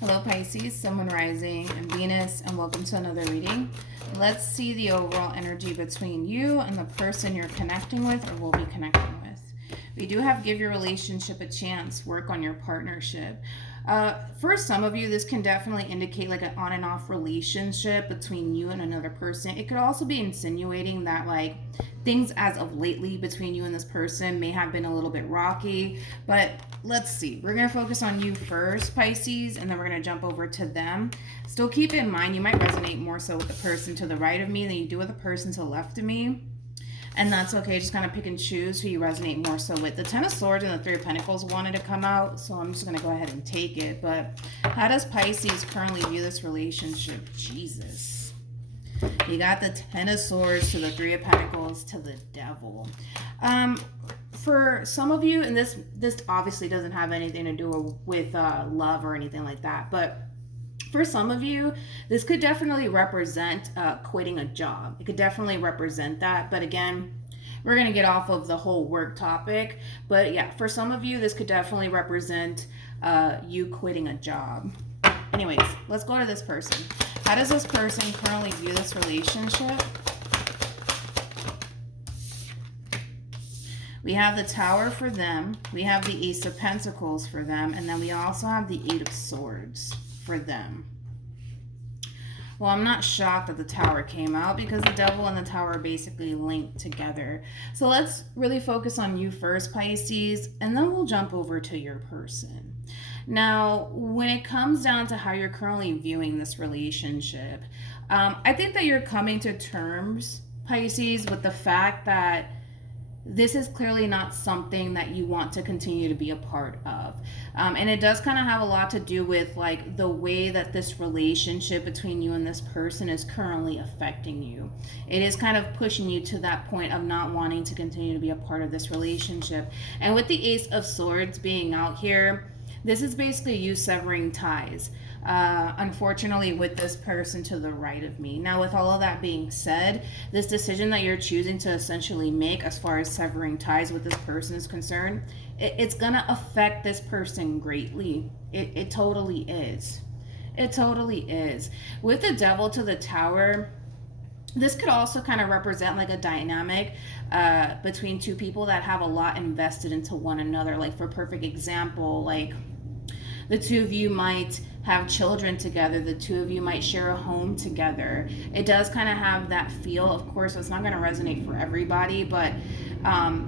Hello Pisces, Sun, Moon, Rising, and Venus, and welcome to another reading. Let's see the overall energy between you and the person you're connecting with or will be connecting with. We do have give your relationship a chance, work on your partnership. For some of you, this can definitely indicate like an on and off relationship between you and another person. It could also be insinuating that like things as of lately between you and this person may have been a little bit rocky, but let's see. We're going to focus on you first, Pisces, and then we're going to jump over to them. Still keep in mind, you might resonate more so with the person to the right of me than you do with the person to the left of me. And that's okay. Just kind of pick and choose who you resonate more so with. The Ten of Swords and the Three of Pentacles wanted to come out, so I'm just going to go ahead and take it. But how does Pisces currently view this relationship? Jesus. You got the Ten of Swords to the Three of Pentacles to the Devil. For some of you, and this obviously doesn't have anything to do with love or anything like that, but for some of you, this could definitely represent quitting a job. It could definitely represent that. But again, we're going to get off of the whole work topic. But yeah, for some of you, this could definitely represent you quitting a job. Anyways, let's go to this person. How does this person currently view this relationship? We have the Tower for them. We have the Ace of Pentacles for them. And then we also have the Eight of Swords for them. Well, I'm not shocked that the Tower came out because the Devil and the Tower are basically linked together. So let's really focus on you first, Pisces, and then we'll jump over to your person. Now, when it comes down to how you're currently viewing this relationship, I think that you're coming to terms, Pisces, with the fact that this is clearly not something that you want to continue to be a part of. And it does kind of have a lot to do with like the way that this relationship between you and this person is currently affecting you. It is kind of pushing you to that point of not wanting to continue to be a part of this relationship. And with the Ace of Swords being out here, this is basically you severing ties. Unfortunately, with this person to the right of me. Now, with all of that being said, this decision that you're choosing to essentially make as far as severing ties with this person is concerned, it's going to affect this person greatly. It totally is. It totally is. With the Devil to the Tower, this could also kind of represent like a dynamic between two people that have a lot invested into one another. Like, for perfect example, like the two of you might have children together. The two of you might share a home together. It does kind of have that feel. Of course, it's not going to resonate for everybody, but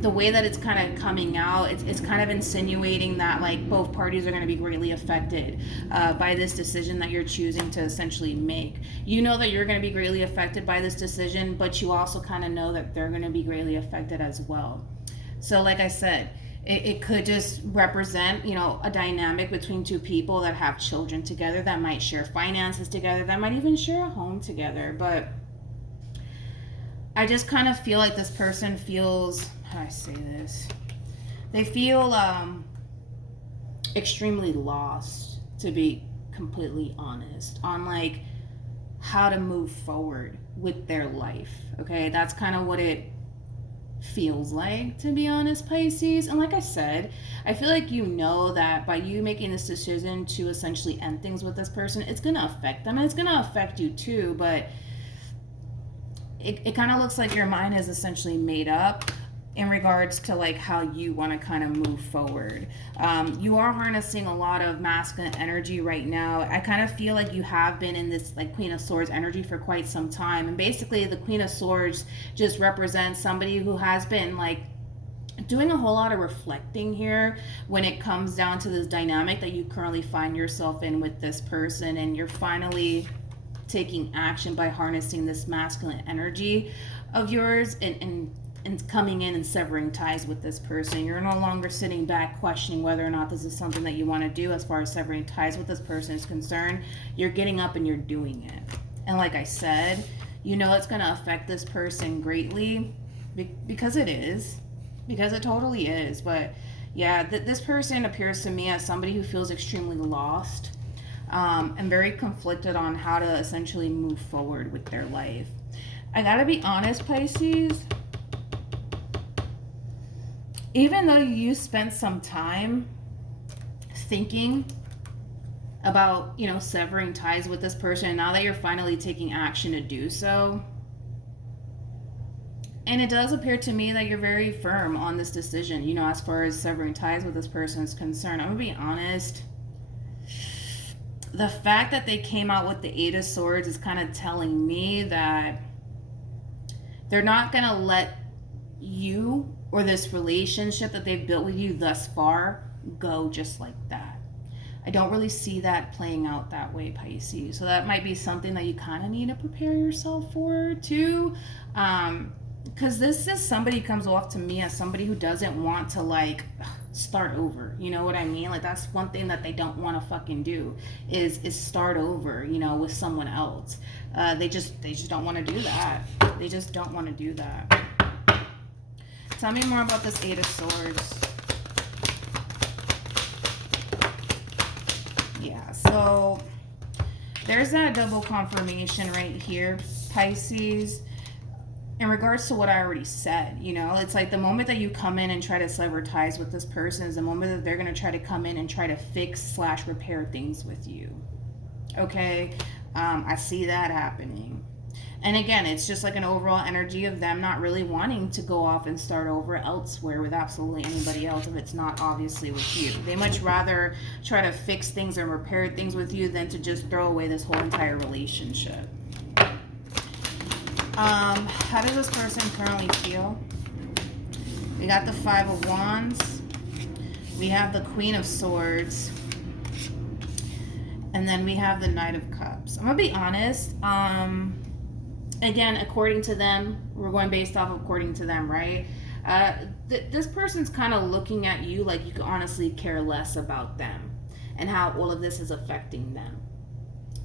the way that it's kind of coming out, it's kind of insinuating that like both parties are going to be greatly affected by this decision that you're choosing to essentially make. You know that you're going to be greatly affected by this decision, but you also kind of know that they're going to be greatly affected as well. So like I said, it could just represent, you know, a dynamic between two people that have children together, that might share finances together, that might even share a home together. But I just kind of feel like this person feels, how do I say this? They feel extremely lost, to be completely honest, on like how to move forward with their life. Okay, that's kind of what it feels like, to be honest, Pisces. And like I said, I feel like you know that by you making this decision to essentially end things with this person, it's going to affect them and it's going to affect you too. But it kind of looks like your mind is essentially made up in regards to like how you want to kind of move forward. You are harnessing a lot of masculine energy right now. I kind of feel like you have been in this like Queen of Swords energy for quite some time. And basically the Queen of Swords just represents somebody who has been like doing a whole lot of reflecting here when it comes down to this dynamic that you currently find yourself in with this person, and you're finally taking action by harnessing this masculine energy of yours and coming in and severing ties with this person. You're no longer sitting back questioning whether or not this is something that you want to do as far as severing ties with this person is concerned. You're getting up and you're doing it. And like I said, you know it's going to affect this person greatly because it is. Because it totally is. But yeah, this person appears to me as somebody who feels extremely lost and very conflicted on how to essentially move forward with their life. I gotta be honest, Pisces, even though you spent some time thinking about, you know, severing ties with this person. And now that you're finally taking action to do so, and it does appear to me that you're very firm on this decision, you know, as far as severing ties with this person is concerned. I'm gonna be honest. The fact that they came out with the Eight of Swords is kind of telling me that they're not gonna let you or this relationship that they've built with you thus far go just like that. I don't really see that playing out that way, Pisces. So that might be something that you kind of need to prepare yourself for too. Because this is somebody comes off to me as somebody who doesn't want to like start over. You know what I mean? Like that's one thing that they don't want to fucking do is start over, you know, with someone else. They just don't want to do that. They just don't want to do that. Tell me more about this Eight of Swords. Yeah, so there's that double confirmation right here, Pisces. In regards to what I already said, you know, it's like the moment that you come in and try to sever ties with this person is the moment that they're going to try to come in and try to fix/repair things with you. Okay? I see that happening. And again, it's just like an overall energy of them not really wanting to go off and start over elsewhere with absolutely anybody else if it's not obviously with you. They much rather try to fix things and repair things with you than to just throw away this whole entire relationship. How does this person currently feel? We got the Five of Wands. We have the Queen of Swords. And then we have the Knight of Cups. I'm going to be honest. Again, according to them, we're going based off of according to them, right? This person's kind of looking at you like you can honestly care less about them and how all of this is affecting them.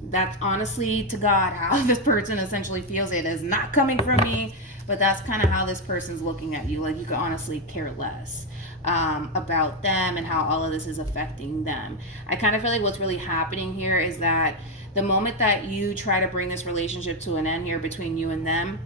That's honestly to God how this person essentially feels. It is not coming from me, but that's kind of how this person's looking at you. Like you can honestly care less about them and how all of this is affecting them. I kind of feel like what's really happening here is that the moment that you try to bring this relationship to an end here between you and them,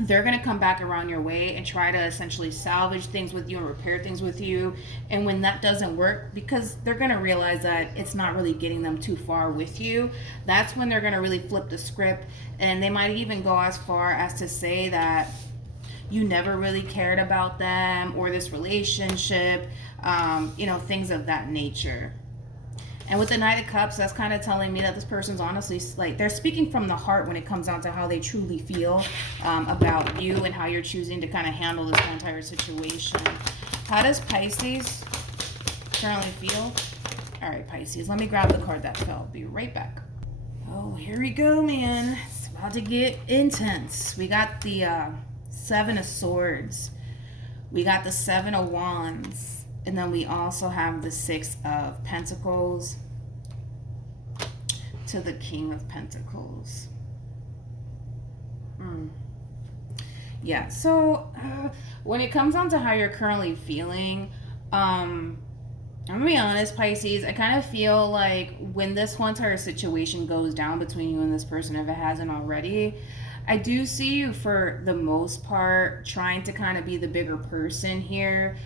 they're going to come back around your way and try to essentially salvage things with you and repair things with you. And when that doesn't work, because they're going to realize that it's not really getting them too far with you, that's when they're going to really flip the script. And they might even go as far as to say that you never really cared about them or this relationship, you know, things of that nature. And with the Knight of Cups, that's kind of telling me that this person's honestly, like, they're speaking from the heart when it comes down to how they truly feel about you and how you're choosing to kind of handle this entire situation. How does Pisces currently feel? All right, Pisces, let me grab the card that fell. Be right back. Oh, here we go, man. It's about to get intense. We got the Seven of Swords. We got the Seven of Wands. And then we also have the Six of Pentacles to the King of Pentacles. Yeah, so when it comes down to how you're currently feeling, I'm gonna be honest, Pisces, I kind of feel like when this whole entire situation goes down between you and this person, if it hasn't already, I do see you for the most part trying to kind of be the bigger person here.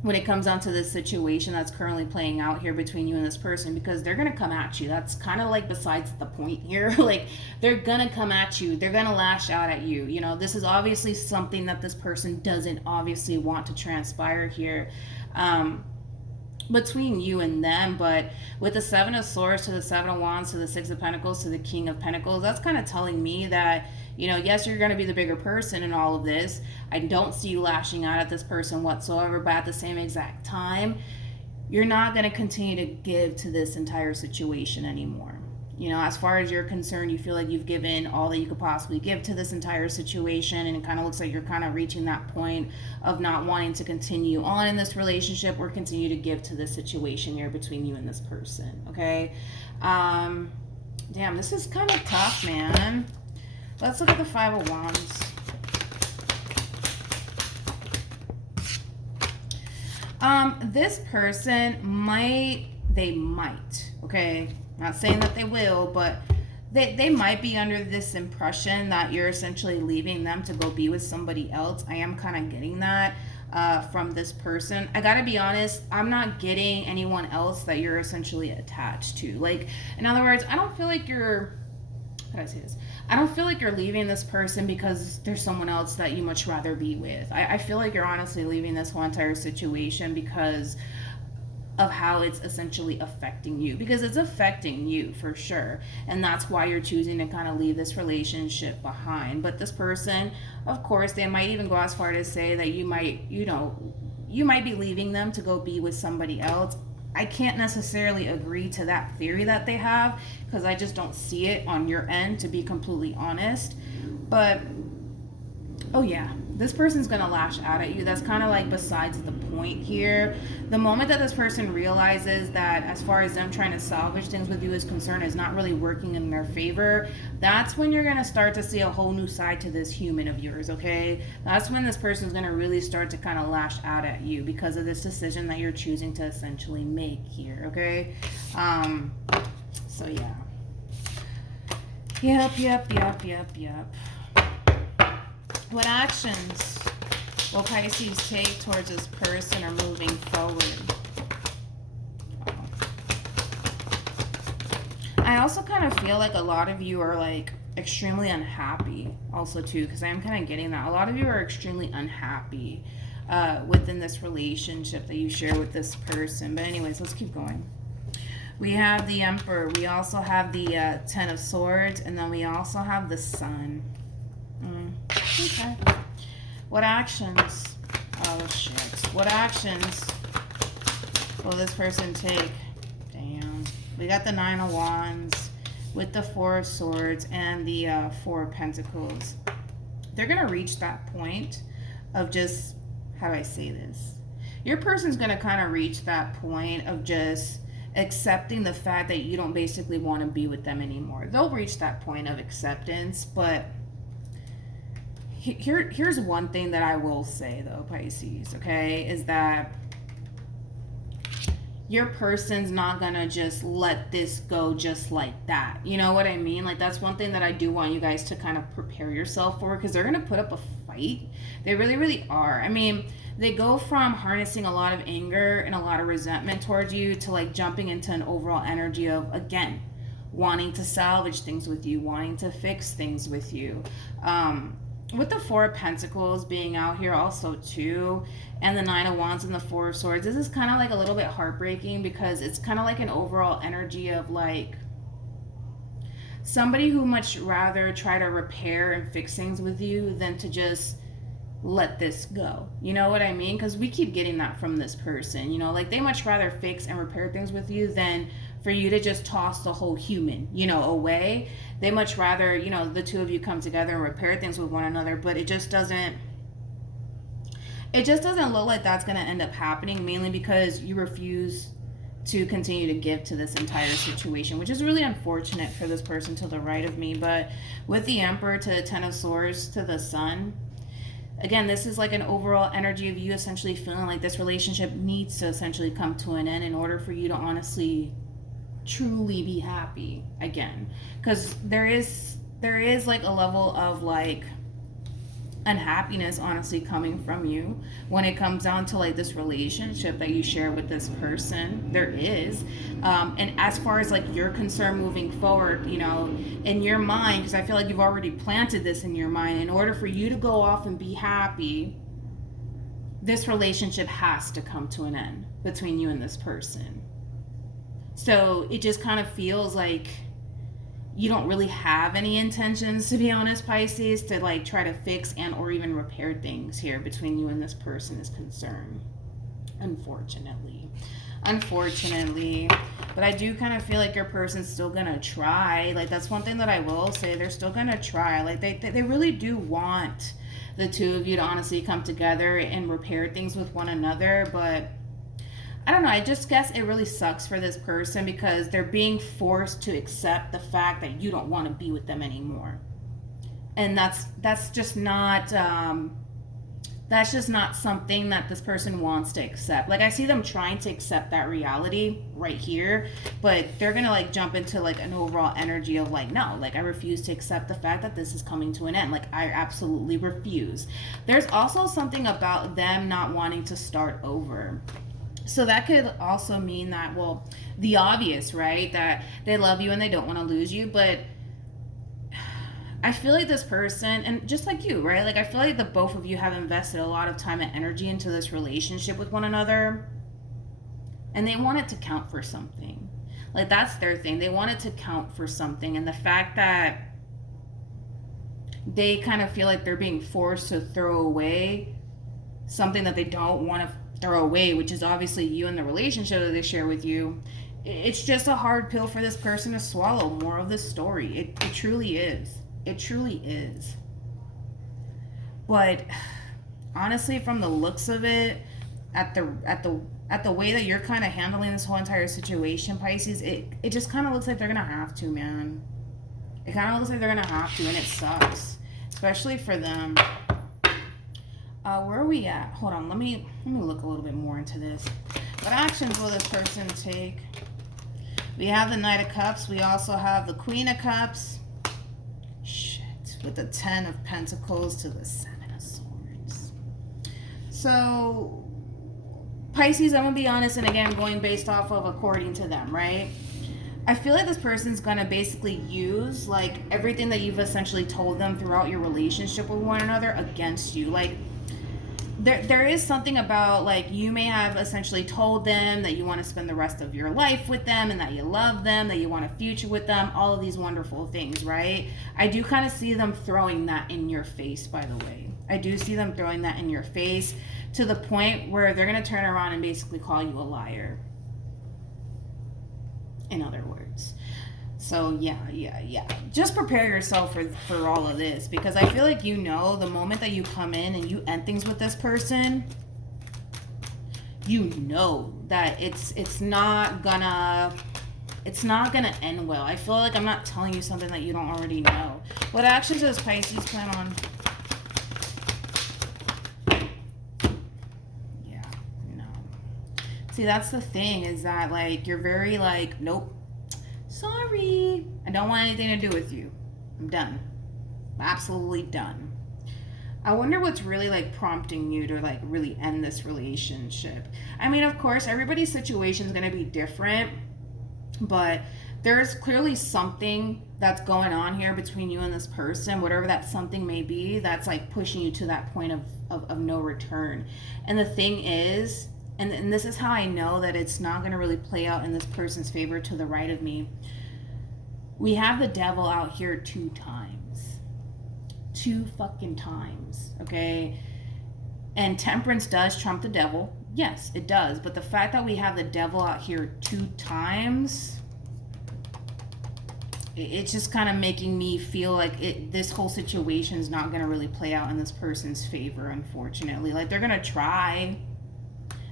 When it comes down to this situation that's currently playing out here between you and this person, because they're going to come at you. That's kind of like besides the point here. Like, they're going to come at you. They're going to lash out at you. You know, this is obviously something that this person doesn't obviously want to transpire here between you and them. But with the Seven of Swords to the Seven of Wands to the Six of Pentacles to the King of Pentacles, that's kind of telling me that, you know, yes, you're going to be the bigger person in all of this. I don't see you lashing out at this person whatsoever, but at the same exact time, you're not going to continue to give to this entire situation anymore. You know, as far as you're concerned, you feel like you've given all that you could possibly give to this entire situation, and it kind of looks like you're kind of reaching that point of not wanting to continue on in this relationship or continue to give to this situation here between you and this person, okay? Damn, this is kind of tough, man. Let's look at the Five of Wands. This person might, okay? Not saying that they will, but they might be under this impression that you're essentially leaving them to go be with somebody else. I am kind of getting that. from this person. I gotta be honest, I'm not getting anyone else that you're essentially attached to. Like, in other words, I don't feel like you're, how do I say this? I don't feel like you're leaving this person because there's someone else that you much rather be with. I feel like you're honestly leaving this whole entire situation because of how it's essentially affecting you, because it's affecting you for sure, and that's why you're choosing to kind of leave this relationship behind. But this person, of course, they might even go as far to say that you might, you might be leaving them to go be with somebody else. I can't necessarily agree to that theory that they have, because I just don't see it on your end, to be completely honest. But oh yeah, this person's gonna lash out at you. That's kind of like besides the point here. The moment that this person realizes that, as far as them trying to salvage things with you is concerned, is not really working in their favor, that's when you're gonna start to see a whole new side to this human of yours, okay? That's when this person's gonna really start to kind of lash out at you because of this decision that you're choosing to essentially make here, okay? So yeah. Yep. What actions will Pisces take towards this person or moving forward? I also kind of feel like a lot of you are like extremely unhappy also too, because I am kind of getting that. A lot of you are extremely unhappy within this relationship that you share with this person. But anyways, let's keep going. We have the Emperor. We also have the Ten of Swords. And then we also have the Sun. Okay. What actions? Oh, shit. What actions will this person take? Damn. We got the Nine of Wands with the Four of Swords and the Four of Pentacles. They're going to reach that point of just, how do I say this? Your person's going to kind of reach that point of just accepting the fact that you don't basically want to be with them anymore. They'll reach that point of acceptance, but here's one thing that I will say though, Pisces, okay, is that your person's not gonna just let this go just like that. You know what I mean? Like, that's one thing that I do want you guys to kind of prepare yourself for, because they're gonna put up a fight. They really, really are. I mean, they go from harnessing a lot of anger and a lot of resentment towards you to like jumping into an overall energy of, again, wanting to salvage things with you, wanting to fix things with you. With the Four of Pentacles being out here also too, and the Nine of Wands and the Four of Swords, this is kind of like a little bit heartbreaking, because it's kind of like an overall energy of like somebody who much rather try to repair and fix things with you than to just let this go. You know what I mean? Because we keep getting that from this person, you know, like they much rather fix and repair things with you than for you to just toss the whole human, you know, away. They much rather, you know, the two of you come together and repair things with one another, but it just doesn't look like that's going to end up happening, mainly because you refuse to continue to give to this entire situation, which is really unfortunate for this person to the right of me. But with the Emperor to the Ten of Swords to the Sun, again, this is like an overall energy of you essentially feeling like this relationship needs to essentially come to an end in order for you to honestly truly be happy again. Because there is like a level of like unhappiness honestly coming from you when it comes down to like this relationship that you share with this person. There is and as far as like you're concerned moving forward, you know, in your mind, because I feel like you've already planted this in your mind, in order for you to go off and be happy, this relationship has to come to an end between you and this person. So it just kind of feels like you don't really have any intentions, to be honest, Pisces, to like try to fix and or even repair things here between you and this person is concerned. Unfortunately. But I do kind of feel like your person's still gonna try. Like, that's one thing that I will say. They're still gonna try. Like, they really do want the two of you to honestly come together and repair things with one another, but I don't know, I just guess it really sucks for this person because they're being forced to accept the fact that you don't want to be with them anymore. And that's just not that's just not something that this person wants to accept. Like, I see them trying to accept that reality right here, but they're gonna like jump into like an overall energy of like, no, like I refuse to accept the fact that this is coming to an end. Like, I absolutely refuse. There's also something about them not wanting to start over. So that could also mean that, well, the obvious, right? That they love you and they don't want to lose you, but I feel like this person, and just like you, right? Like, I feel like the both of you have invested a lot of time and energy into this relationship with one another, and they want it to count for something. Like, that's their thing. They want it to count for something, and the fact that they kind of feel like they're being forced to throw away something that they don't want to throw away, which is obviously you and the relationship that they share with you. It's just a hard pill for this person to swallow. More of the story. It truly is. It truly is. But honestly, from the looks of it, at the way that you're kind of handling this whole entire situation, Pisces, it just kind of looks like they're gonna have to, man. It kind of looks like they're gonna have to, and it sucks, especially for them. Where are we at? Hold on, let me look a little bit more into this. What actions will this person take? We have the Knight of Cups. We also have the Queen of Cups. Shit, with the 10 of Pentacles to the 7 of Swords. So, Pisces, I'm gonna be honest, and again, going based off of according to them, right? I feel like this person's gonna basically use like everything that you've essentially told them throughout your relationship with one another against you. Like, there is something about like you may have essentially told them that you want to spend the rest of your life with them and that you love them, that you want a future with them, all of these wonderful things, right? I do kind of see them throwing that in your face, by the way. I do see them throwing that in your face to the point where they're going to turn around and basically call you a liar. In other words. So yeah. Just prepare yourself for all of this, because I feel like, you know, the moment that you come in and you end things with this person, you know that it's not gonna end well. I feel like I'm not telling you something that you don't already know. What actions does Pisces plan on? Yeah, no. See, that's the thing, is that like you're very like, nope. Sorry, I don't want anything to do with you. I'm done. I'm absolutely done. I wonder what's really like prompting you to like really end this relationship. I mean, of course, everybody's situation is going to be different, but there's clearly something that's going on here between you and this person, whatever that something may be, that's like pushing you to that point of no return. And the thing is, and this is how I know that it's not going to really play out in this person's favor to the right of me. We have the devil out here 2 times. 2 fucking times, okay? And temperance does trump the devil. Yes, it does. But the fact that we have the devil out here 2 times, it's just kind of making me feel like this whole situation is not going to really play out in this person's favor, unfortunately. Like, they're going to try.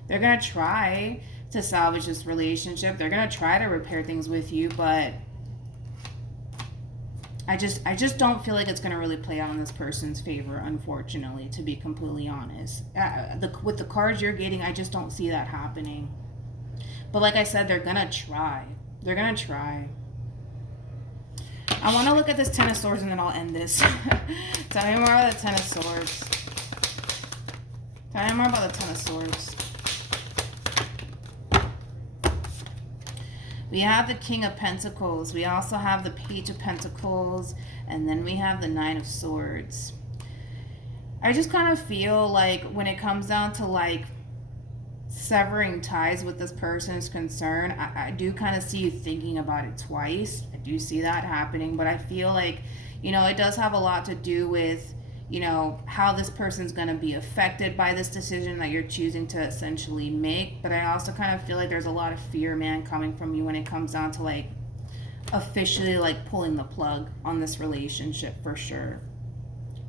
They're going to try to salvage this relationship. They're going to try to repair things with you, but I just don't feel like it's going to really play out in this person's favor, unfortunately, to be completely honest. With the cards you're getting, I just don't see that happening. But like I said, they're going to try. They're going to try. I want to look at this 10 of Swords and then I'll end this. Tell me more about the 10 of Swords. Tell me more about the 10 of Swords. We have the King of Pentacles. We also have the Page of Pentacles. And then we have the 9 of Swords. I just kind of feel like when it comes down to like severing ties with this person is concerned, I do kind of see you thinking about it twice. I do see that happening. But I feel like, you know, it does have a lot to do with, you know, how this person's going to be affected by this decision that you're choosing to essentially make. But I also kind of feel like there's a lot of fear, man, coming from you when it comes down to like officially like pulling the plug on this relationship, for sure.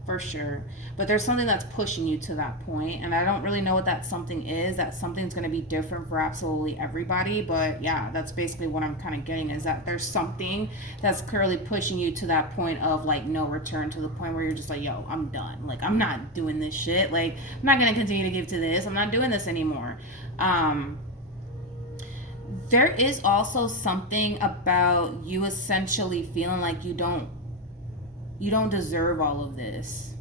for sure. But there's something that's pushing you to that point, and I don't really know what that something is. That something's going to be different for absolutely everybody, but yeah, that's basically what I'm kind of getting, is that there's something that's clearly pushing you to that point of like no return, to the point where you're just like, yo, I'm done. Like, I'm not doing this shit. Like, I'm not going to continue to give to this. I'm not doing this anymore. There is also something about you essentially feeling like you don't deserve all of this.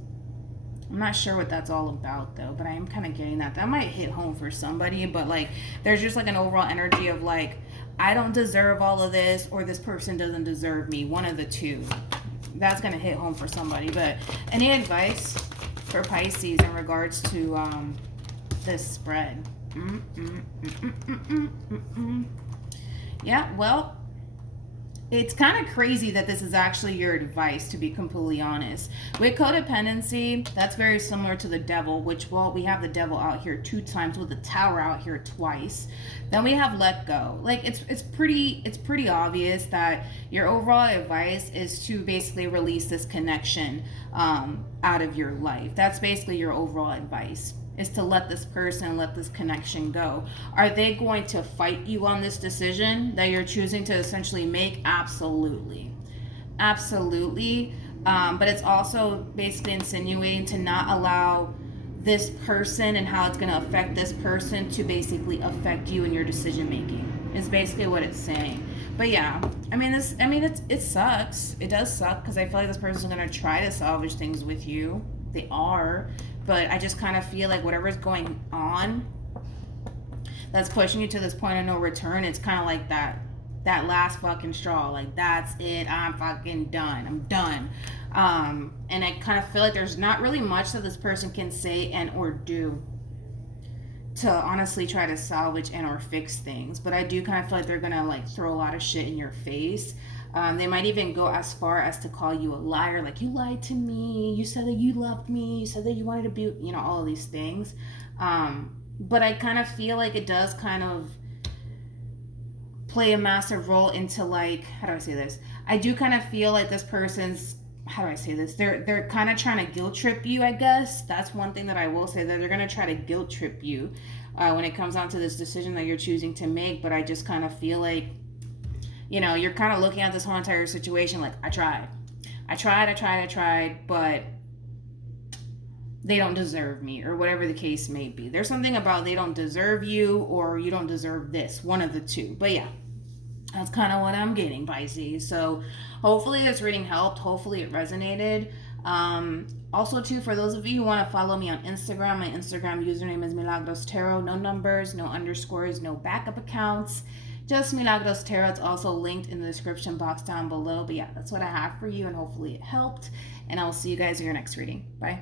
I'm not sure what that's all about though, but I am kind of getting that might hit home for somebody. But like, there's just like an overall energy of like, I don't deserve all of this, or this person doesn't deserve me, one of the two. That's gonna hit home for somebody. But any advice for Pisces in regards to this spread? Yeah, well, it's kind of crazy that this is actually your advice, to be completely honest. With codependency, that's very similar to the devil, which, well, we have the devil out here 2 times, with the tower out here twice. Then we have let go. Like, it's pretty obvious that your overall advice is to basically release this connection out of your life. That's basically your overall advice, is to let this person, let this connection go. Are they going to fight you on this decision that you're choosing to essentially make? Absolutely. Absolutely. But it's also basically insinuating to not allow this person and how it's going to affect this person to basically affect you in your decision making, is basically what it's saying. But yeah, it sucks. It does suck, because I feel like this person's going to try to salvage things with you. They are. But I just kind of feel like whatever's going on that's pushing you to this point of no return, it's kind of like that last fucking straw. Like, that's it. I'm fucking done. I'm done. And I kind of feel like there's not really much that this person can say and or do to honestly try to salvage and or fix things. But I do kind of feel like they're going to like throw a lot of shit in your face. They might even go as far as to call you a liar. Like, you lied to me. You said that you loved me. You said that you wanted to be, all of these things. But I kind of feel like it does kind of play a massive role into, like, how do I say this? I do kind of feel like this person's, how do I say this? They're kind of trying to guilt trip you, I guess. That's one thing that I will say, that they're going to try to guilt trip you when it comes down to this decision that you're choosing to make. But I just kind of feel like, you're kind of looking at this whole entire situation like, I tried, but they don't deserve me, or whatever the case may be. There's something about they don't deserve you, or you don't deserve this, one of the two. But yeah, that's kind of what I'm getting, Pisces. So hopefully this reading helped. Hopefully it resonated. Also, too, for those of you who want to follow me on Instagram, my Instagram username is MilagrosTarot. No numbers, no underscores, no backup accounts. Just Milagros Tarot. It's also linked in the description box down below. But yeah, that's what I have for you, and hopefully it helped. And I will see you guys in your next reading. Bye.